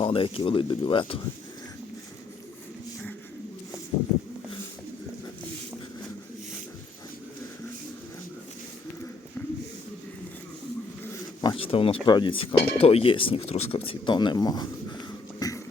сходи, які ведуть до бювету. Бачите, воно справді цікаво. То є сніг в трускавці, то нема.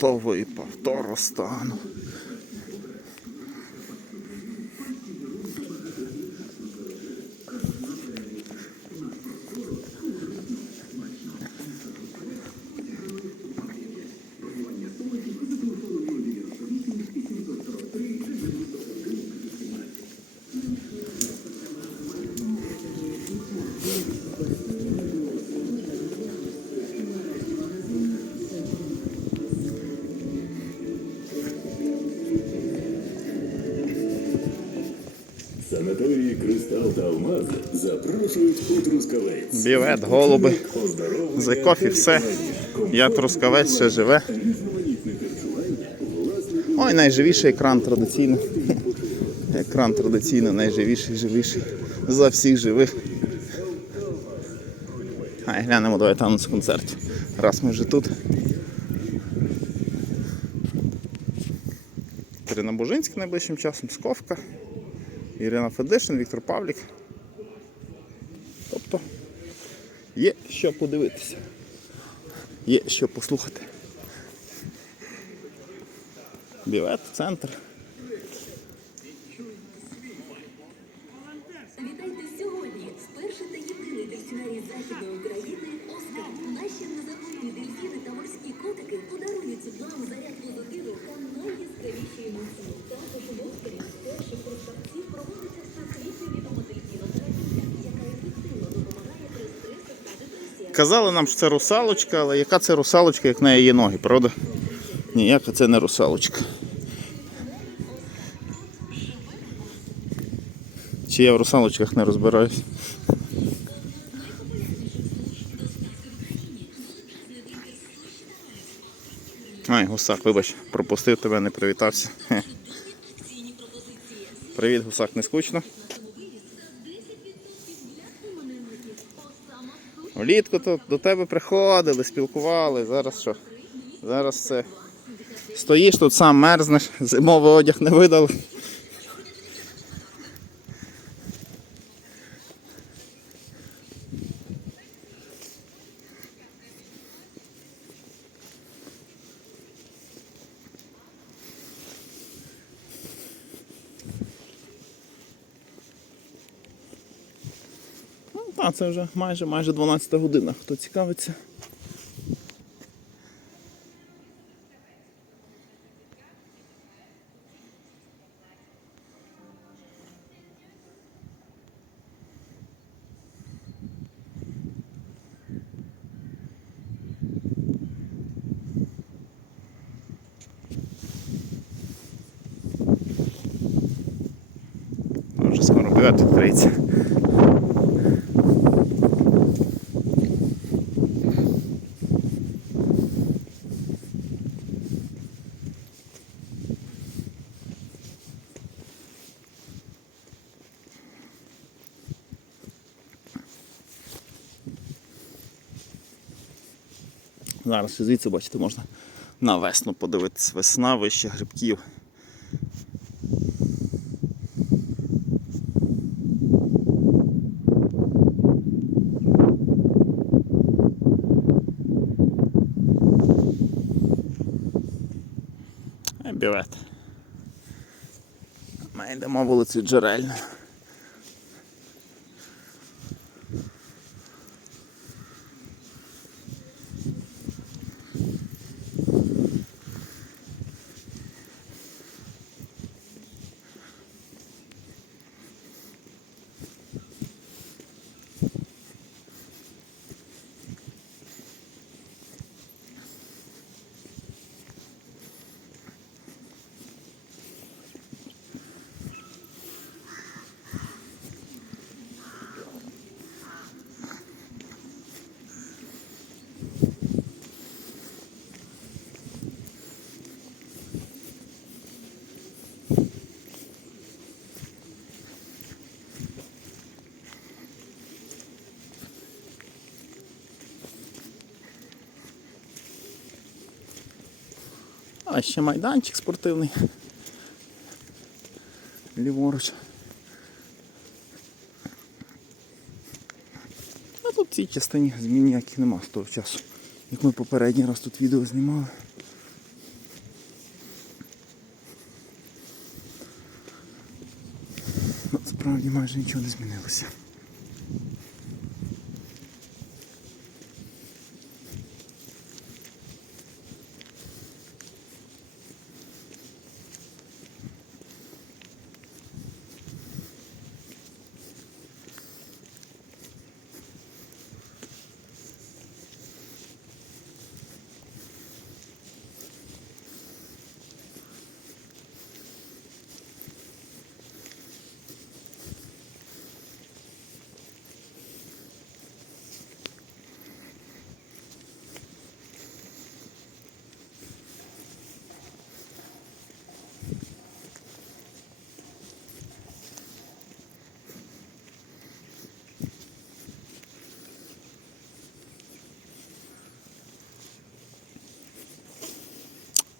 То випав, то розтану. Та запрошують у Трускавець. Бівет, голуби, за кофі, все. Я трускавець ще живе. Ой, найживіший екран традиційно. Екран традиційно найживіший, живіший. За всіх живих. Ай, глянемо, давай там з концертів. Раз ми вже тут. Ірина Бужинська найближчим часом, Сковка, Ірина Федишин, Віктор Павлік. Тобто є що подивитися. Є що послухати. Бівет, центр. Казали нам, що це русалочка, але яка це русалочка, як в неї є ноги, правда? Ніяка це не русалочка. Чи я в русалочках не розбираюсь? Ай, гусак, вибач, пропустив тебе, не привітався. Привіт, гусак, не скучно? Влітку то до тебе приходили, спілкували. Зараз що? Зараз це. Стоїш тут сам мерзнеш, зимовий одяг не видали. Це вже майже майже 12 година. Хто цікавиться? Скоро бювет відкриється. Зараз звідси бачите, можна на весну подивитися. Весна вище грибків. Бівет. Ми йдемо вулицю Джерельну. А ще майданчик спортивний. Ліворуч. А тут в цій частині змін ніяких нема з того часу. Як ми попередній раз тут відео знімали. Насправді майже нічого не змінилося.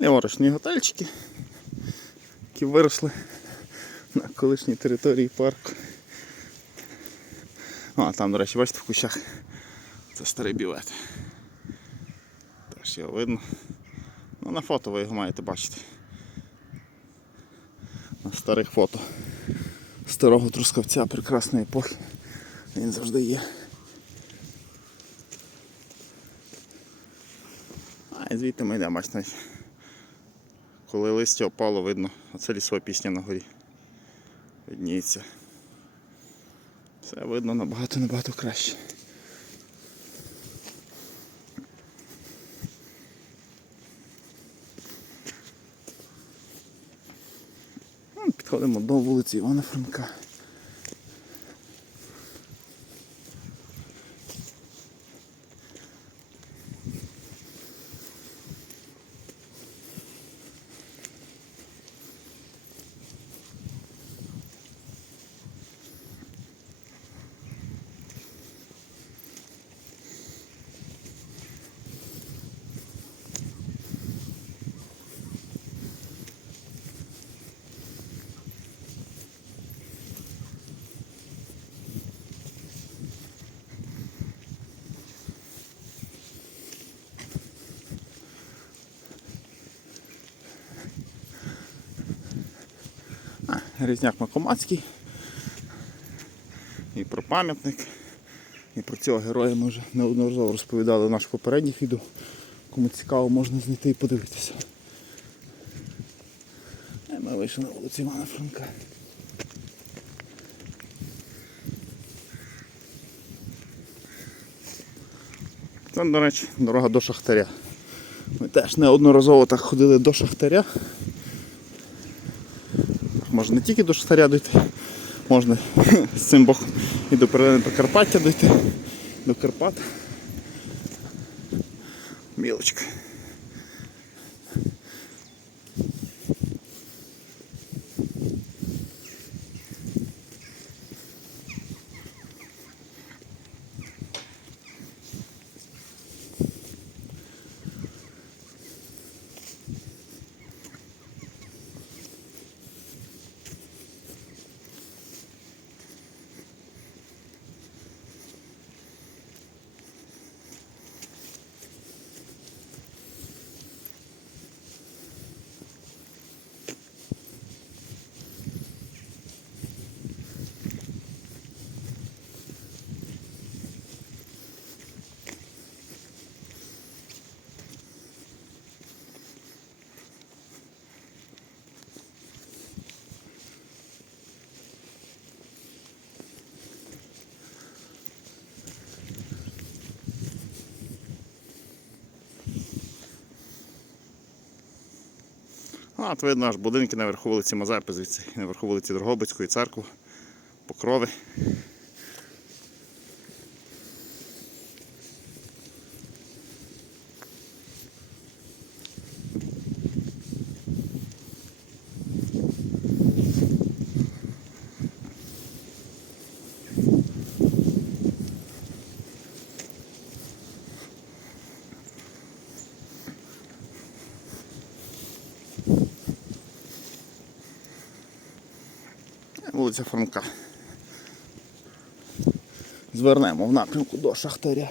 Ліворучні готельчики, які виросли на колишній території парку. А, там, до речі, бачите в кущах. Це старий білет. Теж його видно. Ну, на фото ви його маєте бачити. На старих фото старого трускавця прекрасної епохи. Він завжди є. А, і звідти ми йдемо, бачите. Коли листя опало, видно, оце лісова пісня на горі. Видніється. Все видно набагато-набагато краще. Ну, Підходимо до вулиці Івана Франка. Різняк Макомацький. І про пам'ятник. І про цього героя ми вже неодноразово розповідали в наших попередніх відео. Кому цікаво, можна знайти і подивитися. А ми вийшли на вулицю Івана Франка. Це, до речі, дорога до Шахтаря. Ми теж неодноразово так ходили до Шахтаря. Можна не тільки до Шахтаря дойти, можна з цим боком і до Передини Прикарпаття дойти, до Карпат. Мілочка. А, от видно аж будинки наверху вулиці Мазепи, звідси, на наверху вулиці Дрогобицької, церкви, покрови. Вулиця Франка. Звернемо в напрямку до Шахтаря.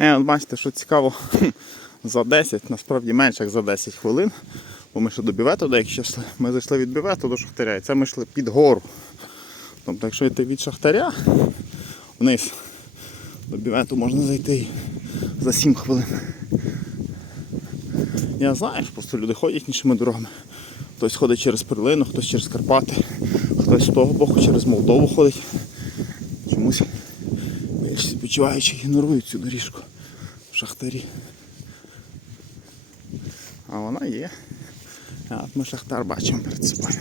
Е, от бачите, що цікаво, за 10, насправді менше як за 10 хвилин, бо ми ще до бівету деякі йшли. Ми зайшли від бівету до шахтаря, і це ми йшли під гору. Тобто, якщо йти від шахтаря вниз, до бівету можна зайти за 7 хвилин. Я знаю, що просто люди ходять іншими дорогами. Хтось ходить через Перлину, хтось через Карпати, хтось з того боку через Молдову ходить. Чомусь більшість відпочиваючих ігнорують цю доріжку шахтарі. А вона є. А от ми шахтар бачимо перед собою.